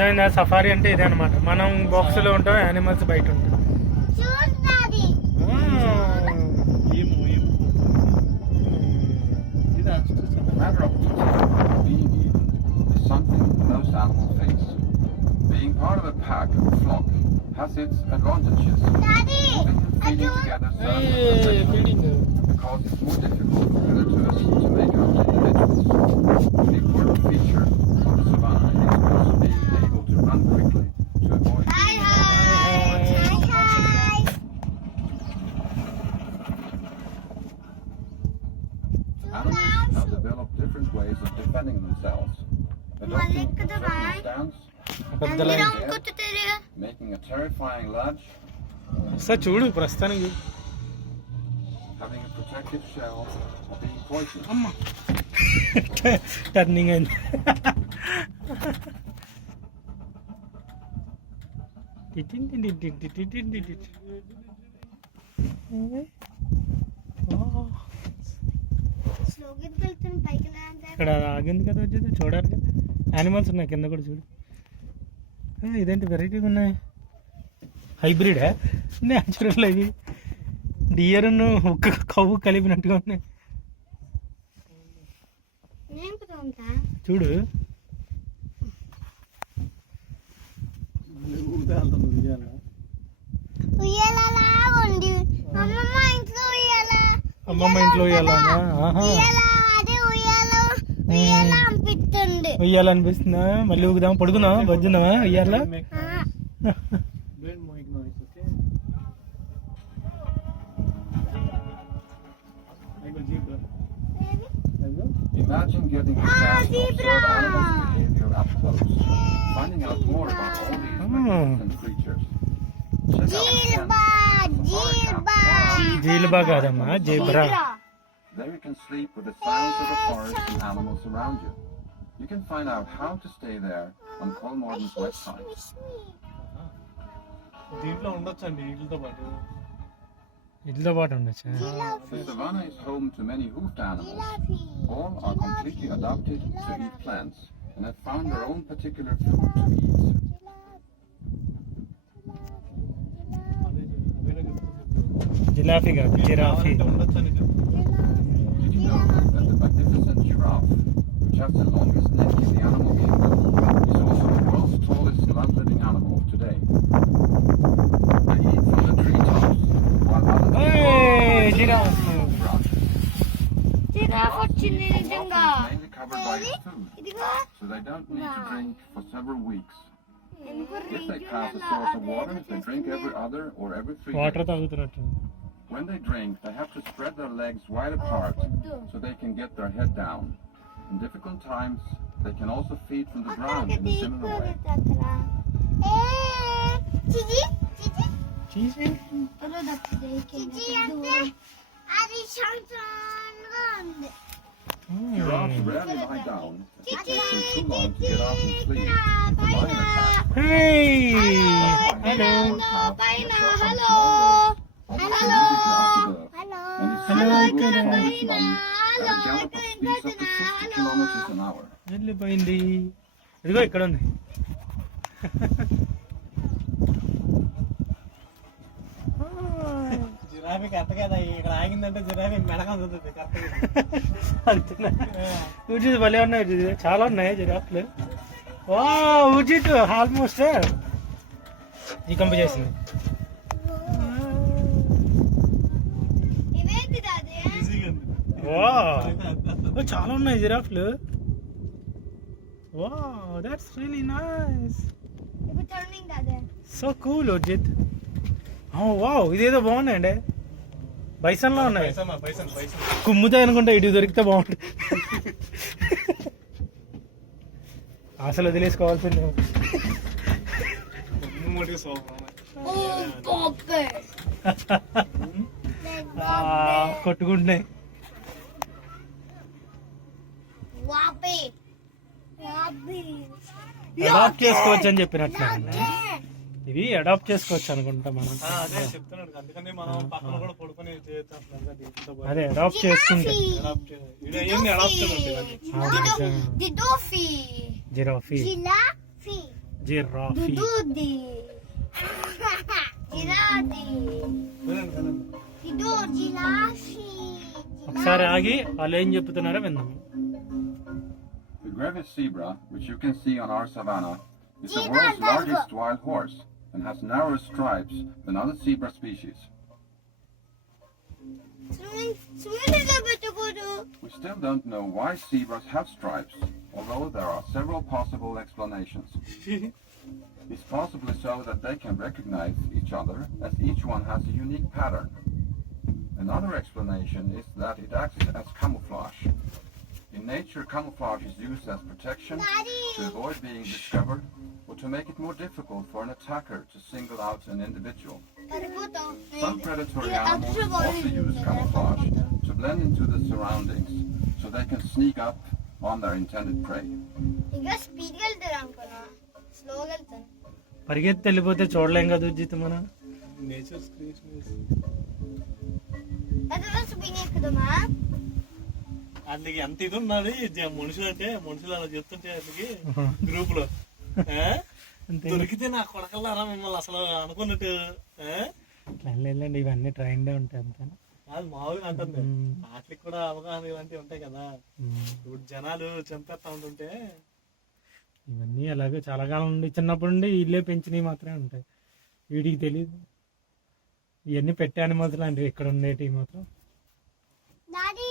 అర్థమైందా? సఫారీ అంటే ఇదే అనమాట. మనం బాక్స్ లో ఉంటాం, యానిమల్స్ బయట ఉంటాం. Being part of a pack, a flock, has its advantages. Daddy, Feeding together because it's more difficult for predators to make out individuals. An important feature of the savannah is also being able to run quickly to avoid being Animals have developed different ways of defending themselves. Adopting a certain stance, making a terrifying lunge, sir చూడు ప్రస్తుతానికి having a protective shell, or being poisoned. అమ్మా టర్నింగ్ అయింది. ఇక్కడ ఆగింది కదా, వచ్చేది చూడాలి కదా. యానిమల్స్ ఉన్నాయి కింద కూడా చూడు. ఇదేంటి వెరైటీగా ఉన్నాయి, హైబ్రిడా న్యాచురల్ అవి, డియర్ను ఒక్క కవ్వు కలిపినట్టుగా ఉన్నాయి చూడు. అమ్మమ్మ ఇంట్లో ఉయ్యాలనిపిస్తుందా? మళ్ళీ ఊగుదాం, పడుకుందాం, వద్దుందామా ఉయ్యాల? Imagine getting a chance to observe animals' behavior up close, finding out more about all these magnificent creatures. Check out జీల్బా కాదమ్మా, zebra. There you can sleep with the sounds of the forest and animals around you. You can find out how to stay there on Kolmorden's website. దీంట్లో ఉండొచ్చండి వీటితో పాటు. ఇదితో పాటు ఉండొచ్చా? The savannah is home to many hoofed animals. All are completely adapted to eat plants and have found their own particular food to eat. జిలాఫీ కాదు, giraffe. Did you know that the magnificent giraffe, which has the longest neck in the animal kingdom, is also the world's tallest land-living animal today? They eat from the treetops, while others giraffe. mainly covered by its food, so they don't need to drink for several weeks. If they pass a source of water, they drink every other or every 3 water days. తాగుతున్నట్టు. When they drink, they have to spread their legs wide apart so they can get their head down. In difficult times, they can also feed from the ground in a similar way. Giraffes rarely lie down. It takes them too long to get up and sleep. The lion attack. Hey! Hello. వెళ్ళిపోయింది. ఇదిగో ఇక్కడ ఉంది. జిరాఫీకి అత్త కదా, ఇక్కడ ఆగిందంటే జిరాఫీ మెడగా ఉంటుంది. అంతేనా? ఊజీ భలే ఉన్నాయి, చాలా ఉన్నాయి జిరాఫ్లు. వా ఊజీ ఆల్మోస్ట్ ఈ కంప చేసింది. చాలా ఉన్నాయి జిరాఫ్లు. Wow, that's really nice. So cool Ujith. Wow, ఇదేదో బాగున్నాయండి, బైసన్ లో ఉన్నాయి. కుమ్ముతాయి అనుకుంటా, ఇటు దొరికితే బాగుంటుంది. అసలు వదిలేసుకోవాల్సిందే. కొట్టుకుంటున్నాయి. అడాప్ట్ చేసుకోవచ్చు అని చెప్పినట్లు. ఇవి అడాప్ట్ చేసుకోవచ్చు అనుకుంటా మనం. అదే అడాప్ట్ చేసుకుంటే జిరాఫీ. జిరాఫీ. దుదుది జిరాఫీ ఇది జిరాఫీ. ఒకసారి ఆగి వాళ్ళు ఏం చెప్తున్నారో విందాం. The Grevy's zebra, which you can see on our savannah, is the world's largest wild horse and has narrower stripes than other zebra species. సుమిత్రలో పెట్టుకోడు. We still don't know why zebras have stripes, although there are several possible explanations. It's possibly so that they can recognize each other, as each one has a unique pattern. Another explanation is that it acts as camouflage. In nature, camouflage is used as protection to avoid being discovered or to make it more difficult for an attacker to single out an individual. Some predatory animals also use camouflage to blend into the surroundings so they can sneak up on their intended prey. ఇంకా స్పీడ్గా వెళ్తారు అనుకున్నా, స్లోగా వెళ్తాను. పరిగెత్తి వెళ్ళిపోతే చూడలేం కదా ఉజ్జిత్ మనం. నేచర్ క్రియేషన్ అదే స్పీడ్ ఎక్కుదమ్మా. అందుకే ఎంత ఇది ఉన్నది మనుషులు అంటే మనుషులు అలా చెప్తుంటే అందుకే గ్రూప్ లో దొరికితే నా కొడకల్లారా మిమ్మల్ని అసలు అనుకున్నట్టు వెళ్ళండి, ఇవన్నీ ట్రైన్డే ఉంటాయి అంతా. అది మామూలుగా అంటుంది. వాటికి కూడా అవగాహన ఇలాంటివి ఉంటాయి కదా. ఇప్పుడు జనాలు చంపేస్తా ఉంటుంటే ఇవన్నీ అలాగే చాలా కాలం నుండి చిన్నప్పటి నుండి ఇల్లే పెంచినవి మాత్రమే ఉంటాయి. వీడికి తెలియదు ఇవన్నీ పెట్టే అనిమల్స్ లాంటివి ఇక్కడ ఉండేటివి మాత్రం. డాడీ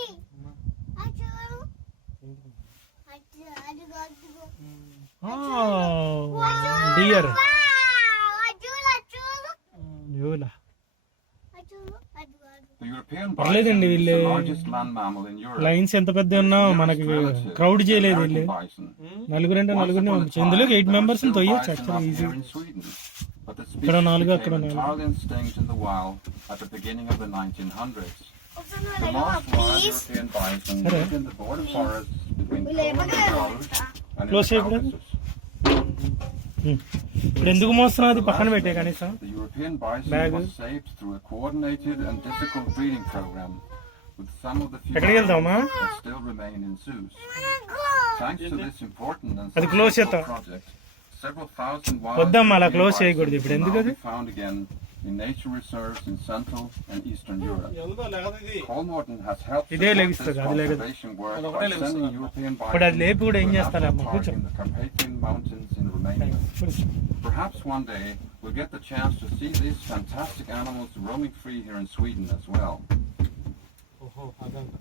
డియర్ The European పర్లేదండి. bison is వీళ్ళు the largest land mammal in Europe. Lines ఎంత పెద్ద ఉన్నా మనకి క్రౌడ్ చేయలేదు. వీళ్ళు నలుగురంటే నలుగురిని పంపించు. ఇందులోకి 8 మెంబర్స్ తొయ్యొచ్చు యాక్చువల్లీ ఈజీ. ఇక్కడ 4 అక్కడ 4. Entirely extinct in the wild at the beginning of the 1900s. The most wild please European bison Sir. live in the border forests between Poland and Belarus and in Close the it, brother. Caucasus. ఇప్పుడు ఎందుకు మోస్తున్నావు? అది పక్కన పెట్టే కనీసం. The European bison Bag. was saved through a coordinated and difficult breeding program with some of the few ఎక్కడికి వెళ్తామా? that still remain in zoos. Thanks to this important and అది close successful చేద్దాం. project, several thousand wild వద్దమ్మా, అలా European close bison చేయకూడదు. ఇప్పుడు will ఎందుకు now అది? be found again in nature reserves in Central and Eastern Europe. ఎవరిదో లేకపోతే ఇది Colmorton has helped ఇదే support లెగిస్తుంది, this అది లెగదు. conservation work అది by ఒకటే sending లెగిస్తుంది. European ఇప్పుడు అది bison లేపి కూడా ఏం to a చేస్తారమ్మా? national కూర్చో. park in the Carpathian Mountains in Romania. Perhaps one day we'll get the chance to see these fantastic animals roaming free here in Sweden as well. ఓహో అదంట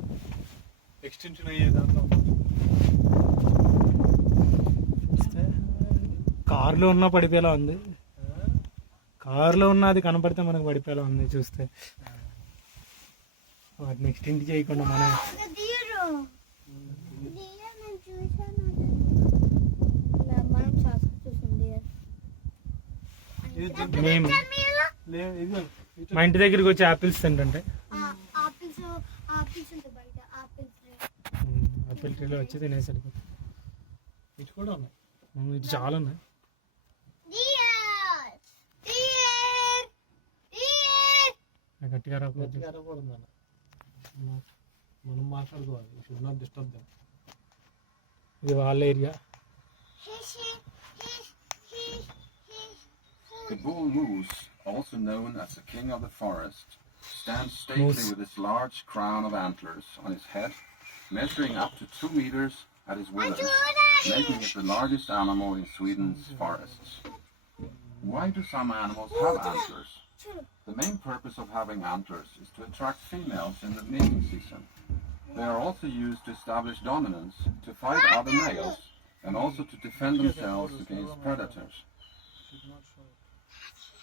ఎక్స్టెన్షన్ అయ్యే దాంట్లో కారులో ఉన్నా పడిపోయేలా ఉంది. కారులో ఉన్న అది కనపడితే మనకు పడిపోయేలా ఉంది చూస్తే. వాటిని ఎక్స్టెండ్ చేయకుండా మనం మేము మా ఇంటి దగ్గరికి వచ్చి ఆపిల్స్ తింటుంటే ఆపిల్ ట్రీలో వచ్చి తినేసరికి ఇటు కూడా ఉన్నాయి. ఇది చాలా ఉన్నాయి. గట్టిగా రాకపోతే గట్టిగా అరవకూడదు అన్న. మనం మాట్లాడుకోవాలి. Should not disturb them. ఇది వాళ్ళ area. The bull moose, also known as the king of the forest, stands stately Moose. with his large crown of antlers on his head, measuring up to 2 meters at his withers, making it the largest animal in Sweden's forests. Why do some animals have antlers? The main purpose of having antlers is to attract females in the mating season. They are also used to establish dominance, to fight other males, and also to defend themselves against predators.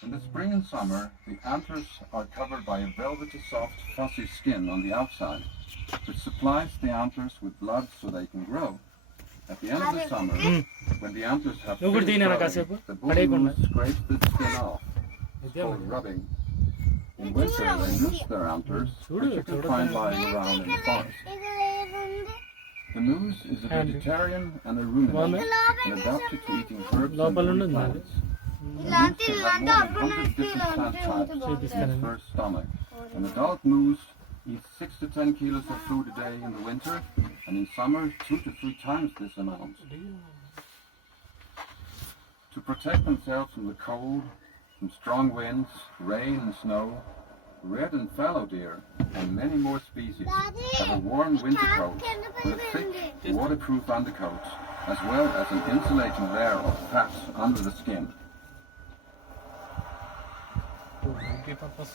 In the spring and summer, the antlers are covered by a velvety soft fuzzy skin on the outside, which supplies the antlers with blood so they can grow. At the end of the summer, when the antlers have Look at finished the growing, the bull moose scrapes the skin off. It's called rubbing. In winter, they lose their antlers, which you can find lying around in the forest. The moose is a vegetarian and a ruminant, and adapted to eating herbs and woody plants. The moose can have more than 100 different plant types in its first stomach. An adult moose eats 6 to 10 kilos of food a day in the winter, and in summer 2 to 3 times this amount. To protect themselves from the cold, from strong winds, rain and snow, red and fallow deer and many more species have a warm winter coat with a thick, waterproof undercoat, as well as an insulating layer of fat under the skin. Purpose